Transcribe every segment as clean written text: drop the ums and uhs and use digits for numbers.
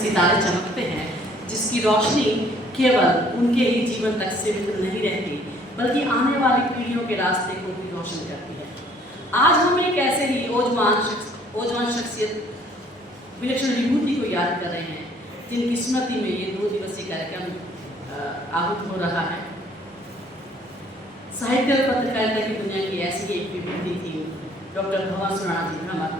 सितारे चमकते हैं, जिसकी रोशनी केवल उनके ही जीवन तक सीमित नहीं रहती, बल्कि आने वाली पीढ़ियों के रास्ते को भी रोशन करती है। आज हम एक ऐसे ही ओजवान शख्सियत, विलक्षण विभूति को याद कर रहे हैं, जिनकी स्मृति में ये 2 दिवसीय कार्यक्रम आहूत हो रहा है। साहित्य और पत्रकारिता की दुनिया की ऐसी एक विभूति थी डॉक्टर भवन सुराणा जी भ्रमर।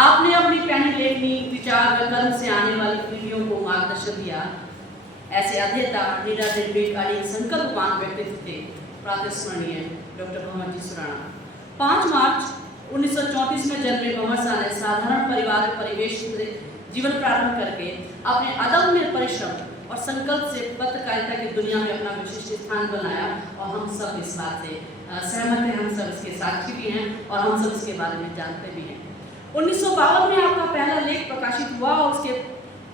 आपने अपनी पैनी लेखनी, विचार व कर्म से आने वाली पीढ़ियों को मार्गदर्शन दिया। ऐसे अध्येता, निडर, निर्भीक, अड़िग, संकल्पवान व्यक्तित्व थे प्रातस्मरणीय डॉक्टर भवन जी सुराणा। 5 मार्च 1934 में जन्मे भंवर शाह ने साधारण परिवार और परिवेश से जीवन प्रारंभ करके अपने अदम्य परिश्रम और संकल्प से पत्रकारिता की दुनिया में अपना विशिष्ट स्थान बनाया, और हम सब इस बात से सहमत हैं, हम सब इसके साक्षी भी हैं और हम सब इसके बारे में जानते भी हैं। 1952 में आपका पहला लेख प्रकाशित हुआ और उसके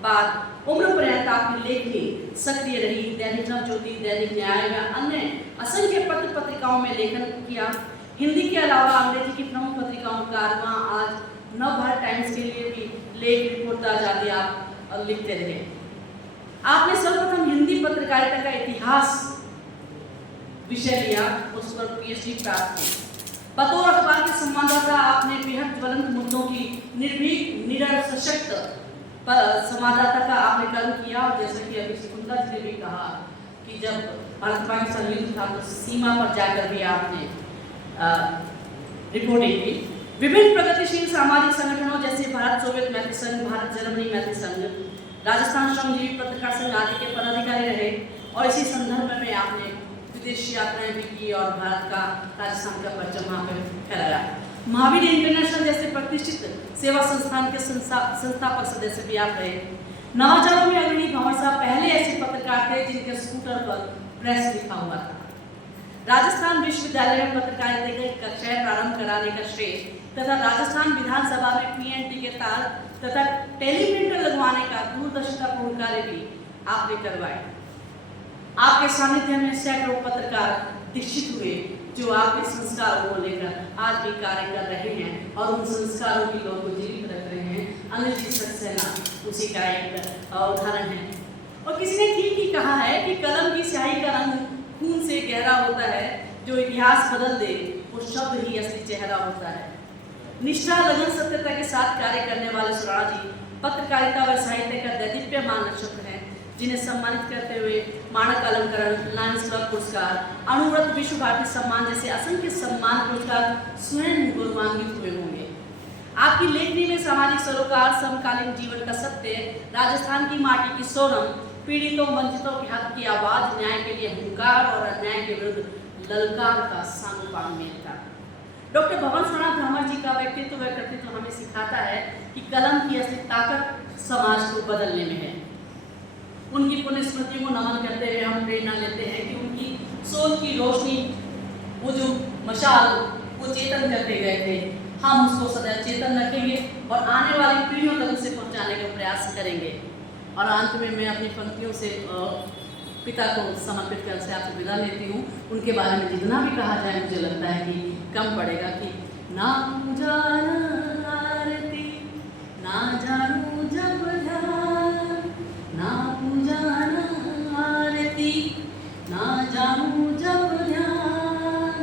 बाद उम्र पर्यंत आपकी लेखनी सक्रिय रही। दैनिक नवज्योति, दैनिक न्याय व अन्य असंख्य पत्र पत्रिकाओं में लेखन किया। हिंदी के अलावा अंग्रेजी की प्रमुख पत्रिकाओं कारवां, आज नवभारत टाइम्स के लिए भी लेख, रिपोर्टाज आदि आप लिखते रहे। आपने सर्वप्रथम हिंदी पत्रकारिता का इतिहास विषय लिया, उस पर PhD प्राप्त की। बतौर अखबार के संवाददाता आपने बेहद ज्वलंत मुद्दों की निर्भीक, निडर, सशक्त संवाददाता का आपने कर्म किया। और जैसा कि अभी शकुंतला जी ने भी कहा कि जब भारत पाकिस्तान युद्ध था तो सीमा पर जाकर भी आपने रिपोर्टिंग की। विभिन्न प्रगतिशील सामाजिक संगठनों जैसे भारत सोवियत मैत्री संघ, भारत जर्मनी मैत्री संघ, राजस्थान श्रमजीवी पत्रकार संघ आदि के पदाधिकारी रहे, और इसी संदर्भ में आपने विदेश यात्राएं भी की और भारत का, राजस्थान का परचम वहाँ पर फहराया। महावीर इंटरनेशनल जैसे प्रतिष्ठित सेवा संस्थान के संस्थापक सदस्य भी आप रहे। नवाचारों में अग्रणी भंवर साहब पहले ऐसे पत्रकार थे जिनके स्कूटर पर प्रेस लिखा हुआ था। राजस्थान विश्वविद्यालय में पत्रकारिता की कक्षाएं प्रारंभ कराने का श्रेय तथा राजस्थान विधानसभा में PNT के तार तथा टेलीप्रिंटर लगवाने का दूरदर्शितापूर्ण कार्य भी आपने करवाए। आपके सानिध्य में सैकड़ों पत्रकार दीक्षित हुए, जो आपके संस्कारों को लेकर आज भी कार्य कर रहे हैं और उन संस्कारों की लोगों को जीवित रख रहे हैं। अनिल जी सक्सेना उसी का एक उदाहरण है। और किसी ने ठीक ही कहा है कि कलम की स्याही का रंग खून से गहरा होता है, जो इतिहास बदल दे वो शब्द ही असली चेहरा होता है। निष्ठा, लगन, सत्यता के साथ कार्य करने वाले सुराणा जी पत्रकारिता व साहित्य का दैदीप्यमान नक्षत्र हैं, जिन्हें सम्मानित करते हुए मानक अलंकरण, लायंस क्लब पुरस्कार, अणुव्रत, विश्व भारती सम्मान जैसे असंख्य सम्मान पुरस्कार स्वयं गौरवान्वित हुए होंगे। आपकी लेखनी में सामाजिक सरोकार, समकालीन जीवन का सत्य, राजस्थान की माटी की सोनम, पीड़ितों, वंचितों के हक की आवाज, न्याय के लिए हुंकार और अन्याय के विरुद्ध ललकार का सानुपान था। डॉक्टर भवन सुराणा भ्रमर जी का व्यक्तित्व व कृतित्व हमें सिखाता है कि कलम की असली ताकत समाज को बदलने में है। उनकी पुण्य स्मृति को नमन करते हुए हम प्रेरणा लेते हैं कि उनकी सोच की रोशनी, वो जो मशाल, वो चेतन करते गए थे, हम उसको सदैव चेतन रखेंगे और आने वाली पीढ़ियों तक उसे पहुंचाने का प्रयास करेंगे। और अंत में मैं अपनी पंक्तियों से पिता को समर्पित कर से आपसे विदा लेती हूँ। उनके बारे में जितना भी कहा जाए मुझे लगता है कि कम पड़ेगा। कि ना पूजा ना आरती, ना जानू जब ध्यान, ना पूजा ना आरती, ना जानू जब ध्यान,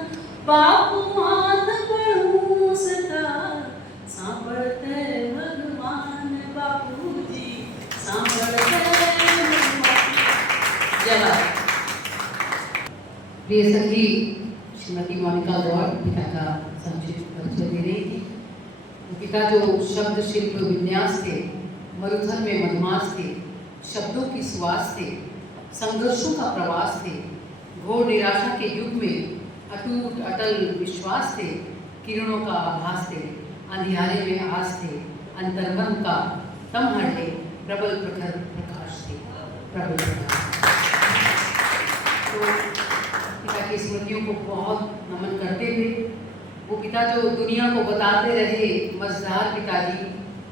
बापू हाथ पढ़ूं सदा, सांभळते भगवान बापूजी, सांभळते प्रिय सखी श्रीमती मोनिका गौर पिता का संक्षिप्त परिचय दे रही थी। पिता जो शब्द शिल्प विन्यास थे, मरुथल में मधुमास थे, शब्दों की सुवास थे, संघर्षों का प्रवास थे, घोर निराशा के युग में अटूट अटल विश्वास थे, किरणों का आभास थे, अंधियारे में आस थे, अंतर्मन का तमहर थे, प्रबल प्रखर प्रकाश थे, प्रबल प्रकाश। तो पिता की स्मृतियों को बहुत नमन करते हुए, वो पिता जो दुनिया को बताते रहे मझधार पिताजी,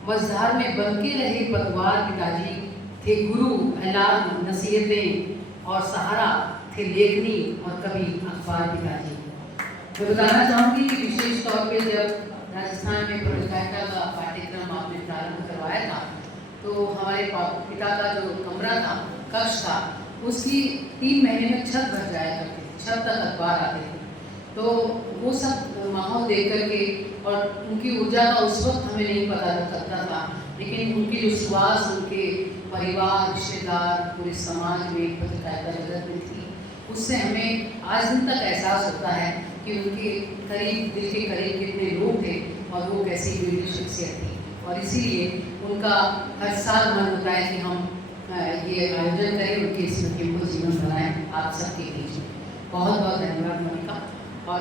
मझधार में बनके रहे पतवार पिताजी, थे गुरु, ऐलान, नसीहतें और सहारा, थे लेखनी और कभी अखबार पिताजी। मैं बताना चाहूँगी कि विशेष तौर पे जब राजस्थान में पत्रकारिता का पाठ्यक्रम आपने प्रारंभ करवाया था, तो हमारे पिता का जो कमरा था, कक्ष था, उसकी 3 महीने में छत भर जाया करती थी, छत तक अखबार आते थे। तो वो सब माहौल देख करके और उनकी ऊर्जा का उस वक्त हमें नहीं पता लगता था, लेकिन उनकी जो सुवास उनके परिवार, रिश्तेदार, पूरे समाज में, पत्रकारिता जगत में थी, उससे हमें आज दिन तक एहसास होता है कि उनके करीब, दिल के करीब कितने लोग थे और वो कैसी वीर शख्सियत थी। और इसीलिए उनका हर साल मन होता है कि हम ये आयोजन करें, उनकी स्मृतियों को जीवन बनाएं आप सबके बीच में। बहुत बहुत धन्यवाद मोनिका। और